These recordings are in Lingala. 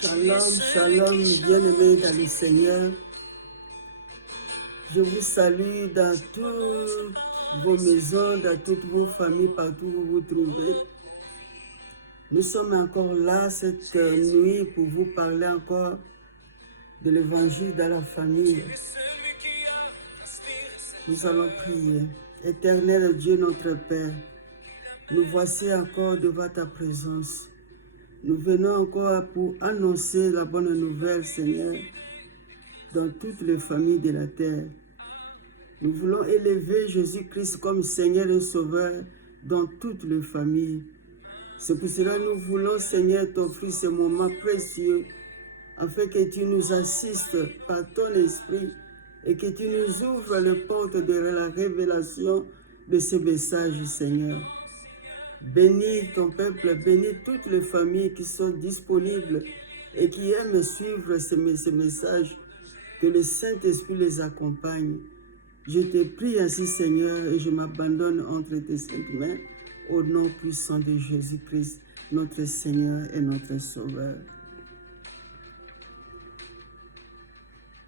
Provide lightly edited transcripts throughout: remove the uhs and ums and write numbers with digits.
Shalom, shalom, bien-aimés dans le Seigneur. Je vous salue dans toutes vos maisons, dans toutes vos familles, partout où vous vous trouvez. Nous sommes encore là cette nuit pour vous parler encore de l'évangile dans la famille. Nous allons prier. Éternel Dieu notre Père, nous voici encore devant ta présence. Nous venons encore pour annoncer la bonne nouvelle, Seigneur, dans toutes les familles de la terre. Nous voulons élever Jésus-Christ comme Seigneur et Sauveur dans toutes les familles. C'est pour cela que nous voulons, Seigneur, t'offrir ce moment précieux afin que tu nous assistes par ton esprit et que tu nous ouvres les portes de la révélation de ce message, Seigneur. Bénis ton peuple, bénis toutes les familles qui sont disponibles et qui aiment suivre ce message, que le Saint-Esprit les accompagne. Je te prie ainsi, Seigneur, et je m'abandonne entre tes saintes mains, au nom puissant de Jésus-Christ, notre Seigneur et notre Sauveur.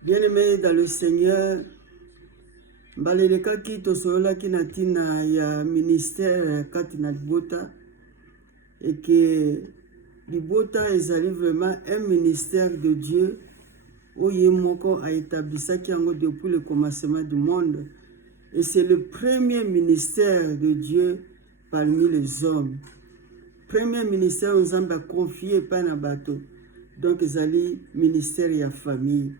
Bien-aimés dans le Seigneur, baleleka ki tosola ki na tina ya ministère kati na libota et que libota ezali vraiment un ministère de Dieu oye moko a établisaki yango depuis le commencement du monde et c'est le premier ministère de Dieu parmi les hommes. Premier ministère Nzambe a confié par na bato, donc ezali ministère ya famille.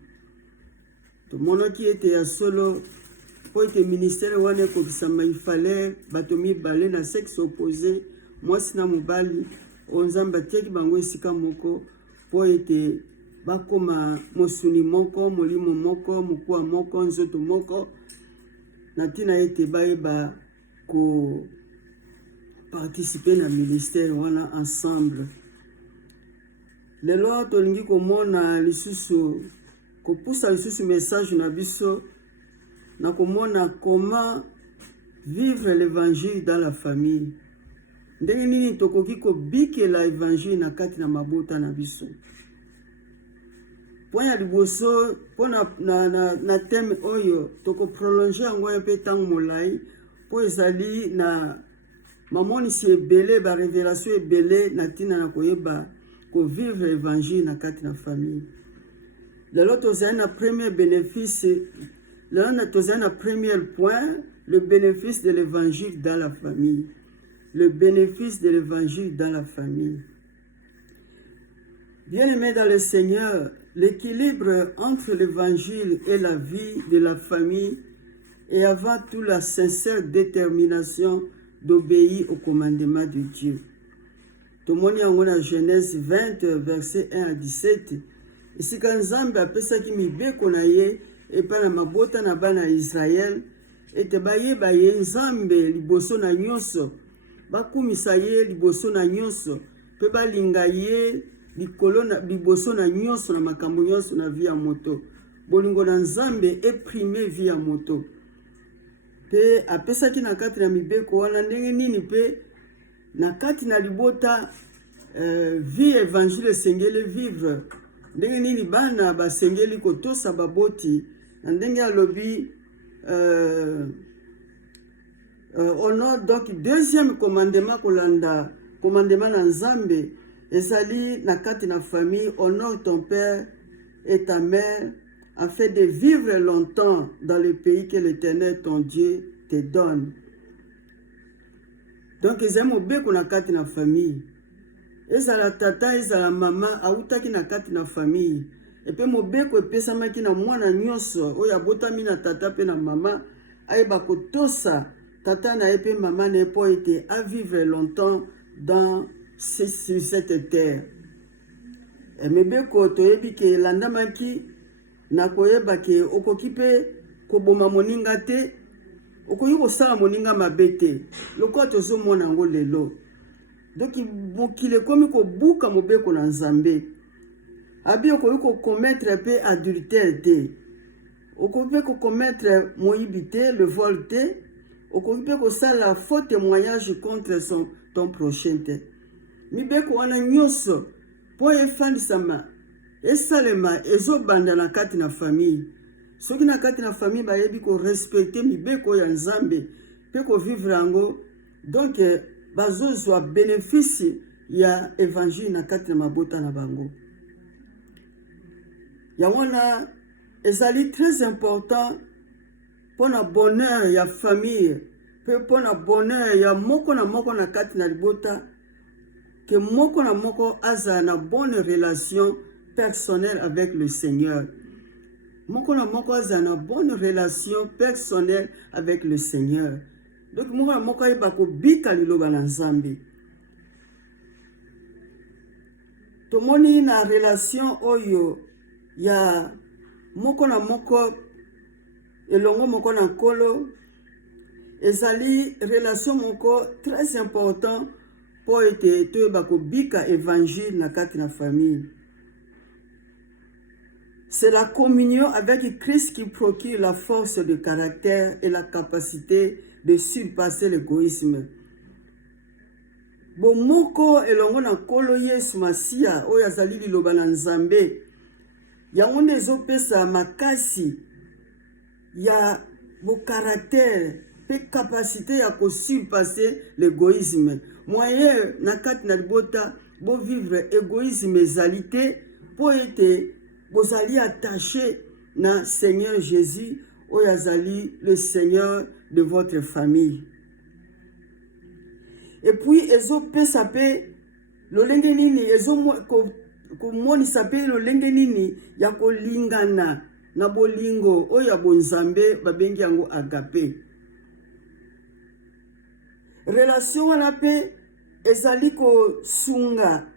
To monaki ete ya solo pour que le ministère wane kokisama il fallait bato mibale na sexe opposé mwasi na mobali onzamba tiaki bango esika moko po ete bakoma mosuni moko molimo moko mokuwa moko nzoto moko na ntina ete bayeba ko participer na ministère wana ensemble. Lelo tolingi komona lisusu kopusa lisusu message na biso na komona comment vivre l'évangile dans la famille. Ndenge nini tokoki kobikela évangile na kati na mabota na biso. Point ya liboso po na thème oyo toko prolonger yango mpe ntango molai po ezali na mamonisi ebele ba révélation ebele na ntina na koyeba kovivre évangile na kati na famille. Lelo tozali na premier bénéfice. Là, on a un premier point, le bénéfice de l'évangile dans la famille. Le bénéfice de l'évangile dans la famille. Bien-aimés dans le Seigneur, l'équilibre entre l'évangile et la vie de la famille est avant tout la sincère détermination d'obéir au commandement de Dieu. Tout le monde a en Genèse 20, versets 1 à 17. Ici, quand Nzambe a pesaki mibeko na ye, et pas la mabota na bana Israël et te baye Nzambe liboso na nyonso bakumisa ye liboso na nyonso pe balinga ye likolo na liboso na nyonso na makambo nyonso na via moto bolingo na Nzambe éprimé via moto pe apesaki na kati na mibeko wana ndenge nini pe na kati na libota vie évangile sengeli vivre ndenge nini bana basengeli kotosa baboti ndenge alobi honor donc deuxième commandement kolanda commandement na Nzambe ezali na kati na famille honore ton père et ta mère afin de vivre longtemps dans le pays que l'Éternel ton Dieu te donne. Donc ezali mobeko na kati na famille ezala tata ezala mama autaki na kati na famille. Et puis mobeko epesamaki na mwana nyonso oyo abotami na tata pe na mama ayeba kotosa tata na ye pe mama na ye po ete a vivre longtemps dans sur cette terre. Mibeko toyebi ke elandamaki na koyeba ke okoki pe koboma moninga te okoki kosala moninga mabe te lokola tozomona yango lelo. Donc mokili ekomi kobuka mobeko na Nzambe. Abi okoki commettre pe adultère te. Okoki commettre moyibi te, le vol te. Okoki pe kosala faux témoignage contre ton prochain te. Mibeko wana nyonso po efandisama esalema ezobanda na kati na famille. Soki na kati na famille bayebi ko respecter mibeko ya Nzambe pe ko vivre yango, donc bazozwa bénéfice ya évangile na kati na mabota na bango. Yamona ezali très important pour na bonheur ya famille, pe pour na bonheur ya moko na kati na libota, que moko na moko aza na bonne relation personnelle avec le Seigneur. Moko na moko aza na bonne relation personnelle avec le Seigneur. Donc moko na moko ayeba ko bika liloba na Nzambe. Tomoni na relation oyo ya moko na moko elongo moko na nkolo, ezali relation moko très important pour ete toyeba ko bika évangile na kati na famille. C'est la communion avec Christ qui procure la force de caractère et la capacité de surpasser l'égoïsme. Bomoko elongo na nkolo Yesu Masia oyo azali liloba na Nzambe, yango nde ezopesa makasi ya bo caractère pe capacité ya ko surpasser l'égoïsme. Moyen na kati na libota bo vivre égoïsme ezali te, po ete bozali attaché na Seigneur Jésus oyo azali le Seigneur de votre famille. Et puis ezopesa pe lolenge nini komonisa pe lolenge nini ya kolingana na bolingo oyo ya bonzambe babengi yango agape. Relation wana pe ezali kosunga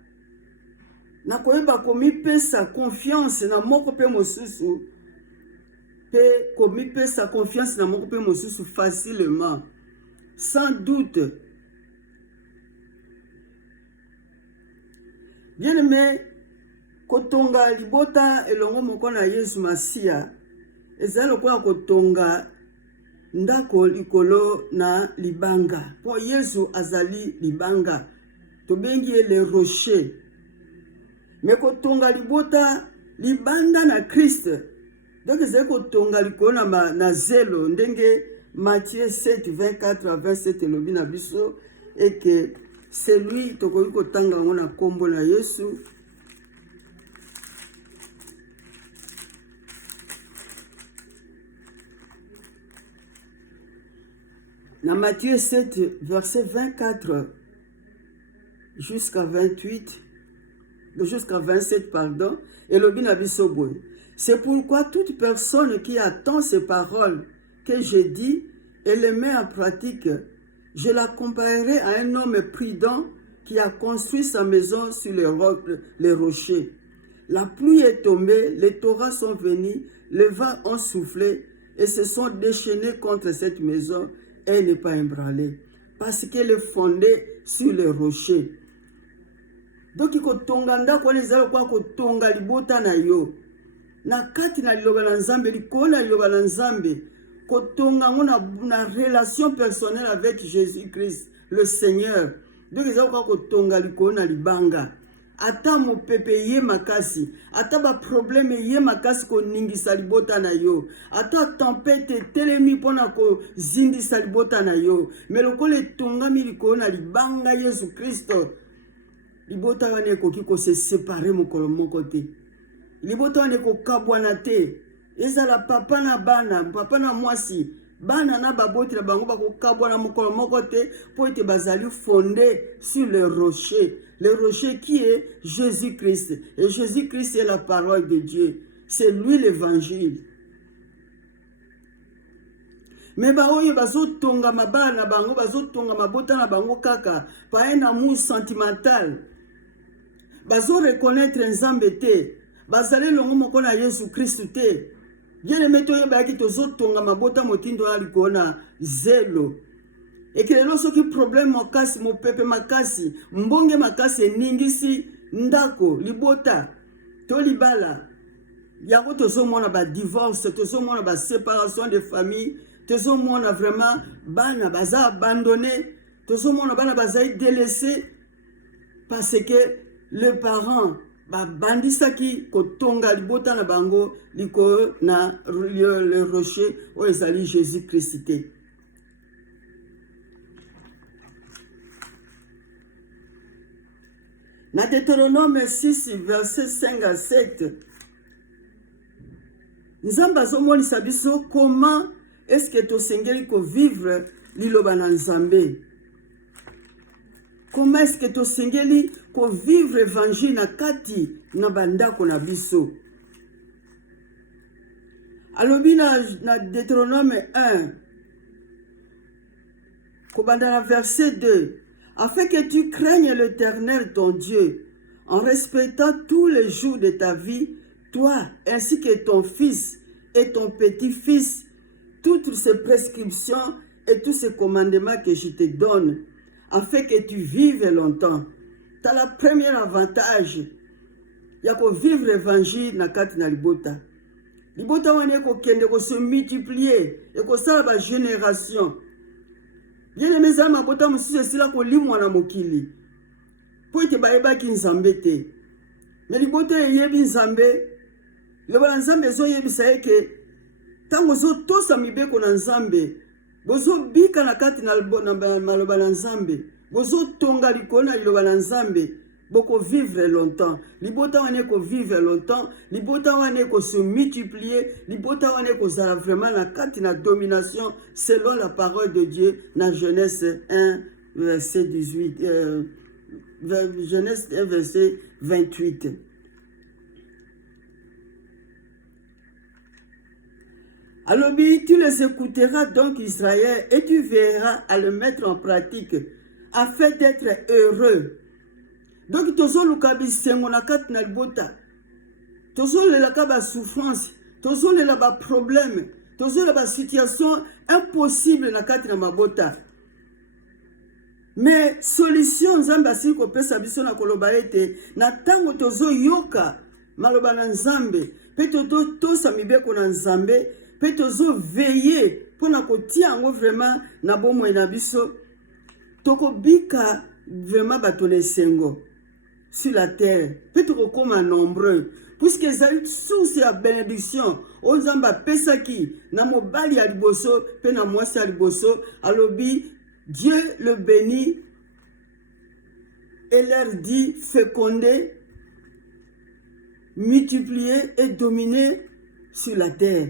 na koyeba komipesa confiance na moko pe mosusu, pe komipesa confiance na moko pe mosusu facilement, sans doute. Bien aimé, kotonga libota elongo moko na Yesu Masia ezali lokola kotonga ndako likolo na libanga. Po Yesu azali libanga, tobengi le rocher. Mais kotonga libota libanda na Christ, donc ezali kotonga likolo na zelo, ndenge Matthieu 7 24 à 27 elobi na biso, et que c'est lui tokoki kotanga ngo na kombo na Yesu. Dans Matthieu 7, verset 24 jusqu'à 28, jusqu'à 27, pardon, et le binabisoboy. C'est pourquoi toute personne qui attend ces paroles que j'ai dit et les met en pratique, je la comparerai à un homme prudent qui a construit sa maison sur les rochers. La pluie est tombée, les torrents sont venus, les vents ont soufflé et se sont déchaînés contre cette maison. Elle n'est pas ébranlée parce qu'elle est fondée sur les rochers. Donc, kotonga ndako wana ezali kwa kotonga libota na yo. Na kati na liloba na Nzambe, likona liloba na Nzambe, kotonga na relation personnelle avec Jésus-Christ, le Seigneur. Donc, ezali kwa kotonga likona libanga. Ata mopepe ye makasi, ata ba problème ye makasi ko ningisa libota na yo, ata tempête telemi pona ko zindisa libota na yo, mais lokole tongami likona libanga Yesu Kristo, libota wana ekoki ko se séparer mokolo moko te, libota wana ko kabwana te, ezala papa na bana, papa na mwasi, bana na baboti na bango bako kabwana mokolo moko te, po ete bazali fondé sur le rocher. Le rocher qui est Jésus-Christ. Et Jésus-Christ est la parole de Dieu. C'est lui l'évangile. Mais baoye bazo tonga mabala na bango, bazo tonga mabota na bango kaka, pa un amour sentimental. Bazo reconnaître Nzambe te, bazale longo moko na Jésus-Christ te. Bien aimé toye ba ki tozo tonga mabota motindo ali kona zelo. Et que les soki problème makasi mo pepe makasi mbonge makasi ningisi ndako libota to libala yango tozo mona ba divorce, tozo mona ba séparation de famille, tozo mona vraiment bana baza abandonné, tozo mona bana baza délaissé parce que les parents babandisaki kotonga libota na bango liko na le rocher oyo ezali Jésus Christ te. Na Deutéronome 6 verset 5 à 7, Nzambe azomonisa biso comment est-ce que tosengeli ko vivre liloba na Nzambe. Comment est-ce que tosengeli ko vivre évangile na kati na bandako na biso. Alobi na Deutéronome 1, kobanda na verset 2, afin que tu craignes l'Éternel ton Dieu, en respectant tous les jours de ta vie, toi ainsi que ton fils et ton petit-fils, toutes ces prescriptions et tous ces commandements que je te donne, afin que tu vives longtemps. Tu as le premier avantage, il y a que vivre l'évangile na kati na libota. Libota wane ko kende ko se multiplier et ko sala ba génération. Bien aimé zama bota musisi sila ko limwa na mokili. Po ite baeba ki Nzambe te. Mais libota yebi Nzambe, le bala Nzambe zo yebisa eke tango zo tosa mibeko na Nzambe, bozo bika na kati na maloba na Nzambe, bozo tonga likona liloba na Nzambe, boko vivre longtemps. Libota wane ko vivre longtemps, libota wane ko se multiplier, libota wane ko zala vraiment na kati na domination selon la parole de Dieu na Genèse 1 verset 18 Genèse 1 verset 28. Alors, tu les écouteras donc Israël et tu verras à le mettre en pratique afin d'être heureux. Donc, tozo lukabi sengo na kat na libota. Tozo le lakaba souffrance, tozo le laba problème, tozo le ba situation impossible na kat na mabota. Mais solution Nzambe si ko pesa biso na koloba ete na tango tozo yoka maloba na Nzambe, pe to sa mibeko na Nzambe, pe tozo veiller pour na kotia yango vraiment na bomo na biso. Toko bika vraiment batole sengo sur la terre, peut-être comme nombreux, puisque ça a une source de bénédiction. Ozamba pesaki, na mobali ya liboso, pe na mwasi ya liboso, alobi, Dieu le bénit et leur dit féconder, multiplier et dominer sur la terre.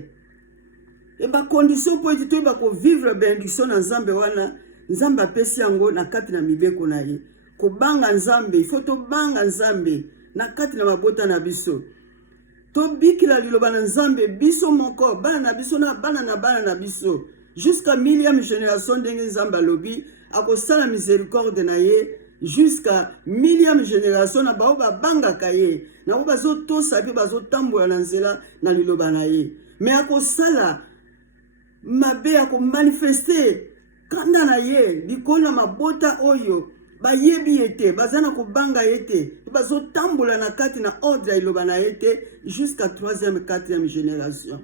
Et ma condition pour être vivre la bénédiction dans Nzambe wana, Nzamba pesi yango na kati na mibeko na ye. Ko banga Nzambe, il faut to banga Nzambe na kati na mabota na biso. To bikila liloba na Nzambe biso moko, bana na biso na bana na biso. Jusqu'à millième génération d'enge Nzamba lobi, akosala miséricorde na ye, jusqu'à millième génération na bao ba banga kaye. Na ba zo to sabi ba zo tambola na nzela na liloba na ye. Mais akosala mabe ako manifester kanda na ye, likona mabota oyo. Ba yebi ete, bazana ko banga ete, bazo tambola na kati na ordre iloba na ete jusqu'à 3e, 4e génération.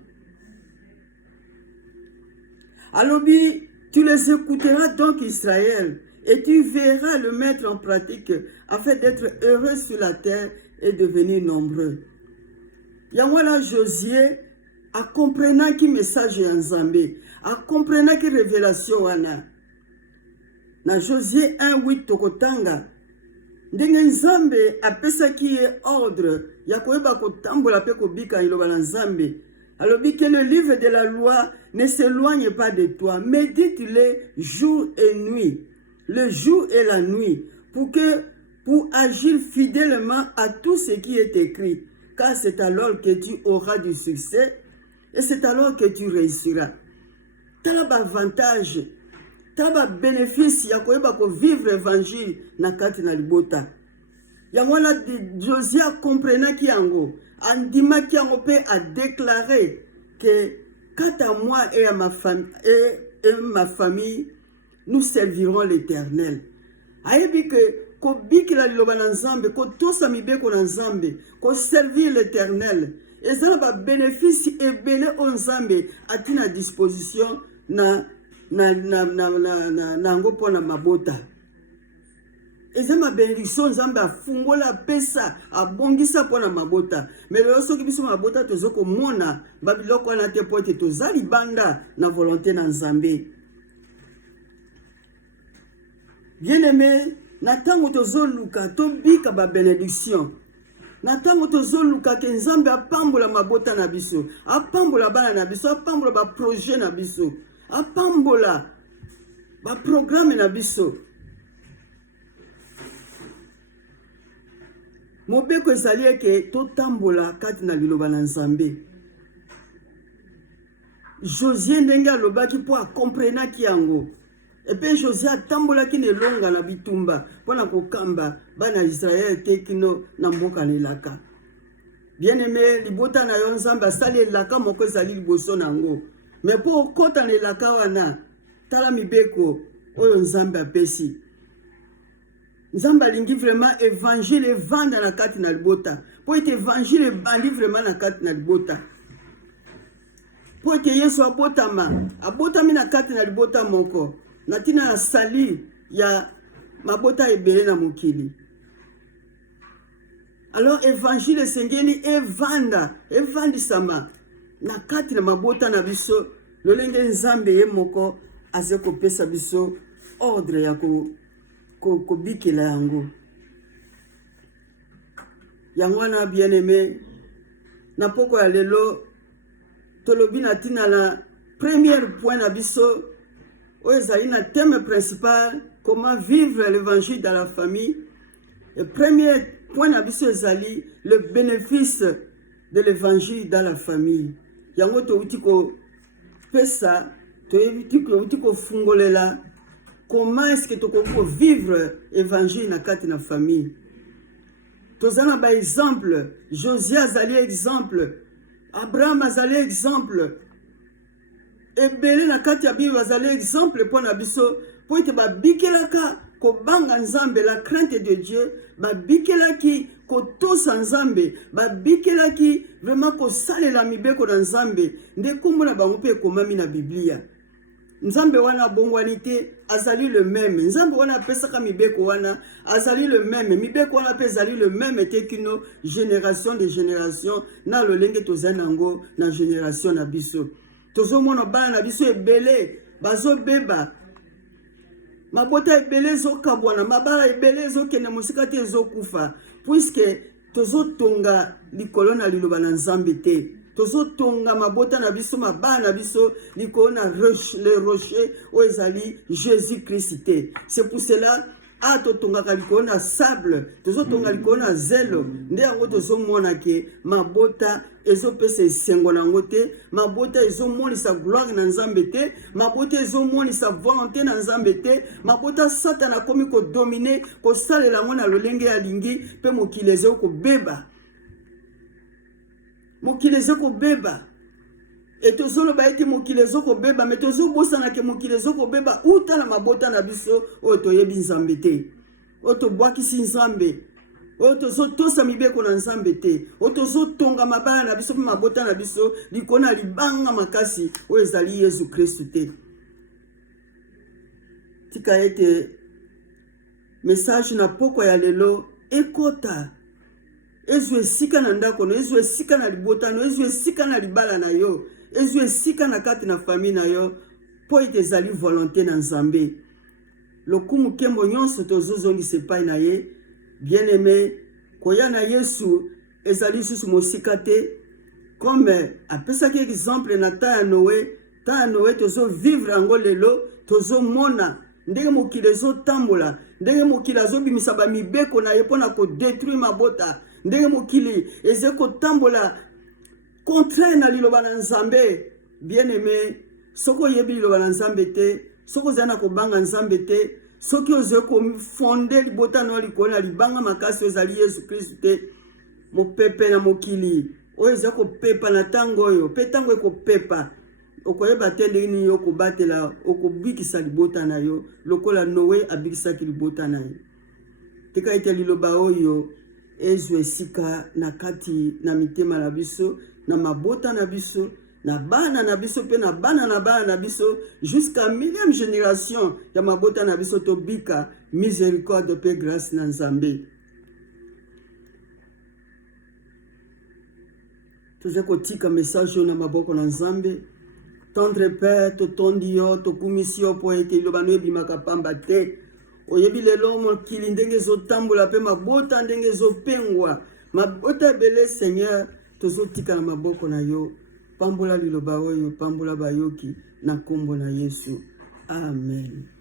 Alobi, tu les écouteras donc Israël et tu verras le mettre en pratique afin d'être heureux sur la terre et devenir nombreux. Yawala Josué a comprenant qui message en Nzambe, a comprenant qui révélation wana. Na Josué 1:8 tokotanga ndenge Nzambe apesaki ye ordre ya koyeba kotambola pe kobika iloba na Nzambe. Alobi que le livre de la loi ne s'éloigne pas de toi, médite-le jour et nuit, le jour et la nuit, pour agir fidèlement à tout ce qui est écrit, car c'est alors que tu auras du succès et c'est alors que tu réussiras. T'as l'avantage, t'as le bénéfice, ya koyeba ko vivre l'évangile na kati na libota. Ya mwana Josia comprenant ki yango, andima ki yango pe a déclaré que quant à moi et à ma famille, nous servirons l'Éternel. Ayebi que ko bikila liloba na Nzambe, ko tosa mibeko na Nzambe, ko servir l'Éternel. Et ça va bénéfice et belé on Nzambe atina disposition na ngo pona mabota. eza ma bénédiction nzambe afungola pesa abongisa pona mabota mais lelo soki biso mabota tozoko mona babiloko wana te po ete toza libanda na volonté na nzambe. Bien aimé, na tango tozoluka tobika ba bénédiction, na tango tozoluka ke nzambe apambola mabota na biso, apambola bana na biso, apambola ba projet na biso, apambola ba programme na biso. Mobeko ezali eke totambola kati na liloba na nzambe. Josie ndenge alobaki po akomprenaki yango. Epe Josie atambolaki nelonga na bitumba pona kokamba bana Israel te kino na mboka lelaka. Bien aimé, libota na yo nzambe asali elaka moko ezali liboso nango. Mais po okota na elaka wana tala mibeko oyo nzambe apesi. Nzambe alingi vraiment évangile evanda na kati na libota. Po ete évangile ebandi vraiment na kati na libota. Po ete Yesu abotami na kati na libota moko. Na tina na sali ya mabota ebele na mokili. Alors évangile sengeli evandisama na kati na mabota na biso. Lolenge nzambe ye moko aze kopesa biso ordre ya kobikela yango. Yango na bien aimé, na poko ya lelo tolobi na tina la premier point na biso oyo ezali na thème principal, comment vivre l'évangile dans la famille. Le premier point na biso ezali le bénéfice de l'évangile dans la famille. Yango touti ko pesa touti ko fungolela. Comment est-ce que tu peux vivre l'évangile na kati na famille? Tozana ba exemple, Josie azali exemple, Abraham azali exemple, ebele na kati ya Bible azali exemple pour na biso, po ete ba bikelaka ko banga nzambe, la crainte de Dieu, ba bikelaki ko tosa nzambe, ba bikelaki vraiment ko salela mibeko na nzambe, nde kombo na bango pe komami na Biblia. Nzambe wana bongwani te azali le même. Nzambe wana pesaka mibeko wana azali le même. Mibeko wana pe azali le même te kino génération de génération na lolenge tozanango na génération na biso. Tozo mona bana na biso ebele bazo beba. Mabota ebele zo kabwana, mabala ebele zo kene musika te zo kufa puisque tozo tonga likolo na liloba na nzambe te. Tozo tonga mabota na biso mabana na biso likolo na le rocher o ezali Jésus Christ. C'est pour cela ato tonga likolo na sable, tozo tonga likolo na zelo, nde yango tozo mona ke mabota ezo pesa esengo nango te, mabota ezo monisa gloire na nzambe te, mabota ezo monisa volonté na nzambe te, mabota Satan akomi ko dominer ko salela ngo na lolenge ya lingi pe mokili ezo ko beba. Mokileze ko beba. Et tozolo ba ete mokileze ko beba, mais tozo bosana ke mokileze ko beba uta na mabota na biso o toyebi nzambe te. O to bwakisi nzambe. O tozo tosa mibeko na nzambe te. O tozo tonga mabala na biso mabota na biso likona libanga makasi o ezali Yesu Kristo te. Tika ete message na poko ya lelo ekota. Ezu esika na ndako no, ezu esika na libota no, ezu esika na libala na yo, ezu esika na kati na famille na yo, po ete ezali volonté na nzambe. Lokumu kembo nyonso tozozongi sepai na ye, bien aimé, koya na Yesu ezali susu mosika te, comme apesaki exemple na ta ya Noé tozo vivre ango lelo, tozo mona, ndenge mokili ezo tambola, ndenge mokili azo bimisa ba mibeko na ye pona ko détruire mabota, ndenge mokili ezeko tambola contraire na liloba na nzambe. Bien aimé, soko yebi liloba na nzambe te, soko zana ko banga nzambe te, soki ozeko fonde libota no likolo na libanga makasi ezali Yesu Kristo te, mopepe na mokili oyo ezeko pepa na tango oyo, pe tango eko pepa okoyeba te ndenge nini okobatela okobikisa libota na yo lokola Noé abikisaki libota na ye. Tika ete liloba oyo ezwe esika na kati na mitema na biso, na mabota na biso, na bana na biso pe na bana na biso jusqu'à 1e génération ya mabota na biso tobika miséricorde pe grâce na Nzambe. Toza kotika message na maboko na Nzambe. Tendre Père, totondi yo, tokumisi yo po ete ilobano ebimaka pamba te. Oyebi lelo mokili ndenge ezotambola pe mabota ndenge ezopengwa. Mabota ebele Seigneur, tozotika na maboko na yo. Pambola liloba oyo, pambola bayoki na kombo na Yesu. Amen.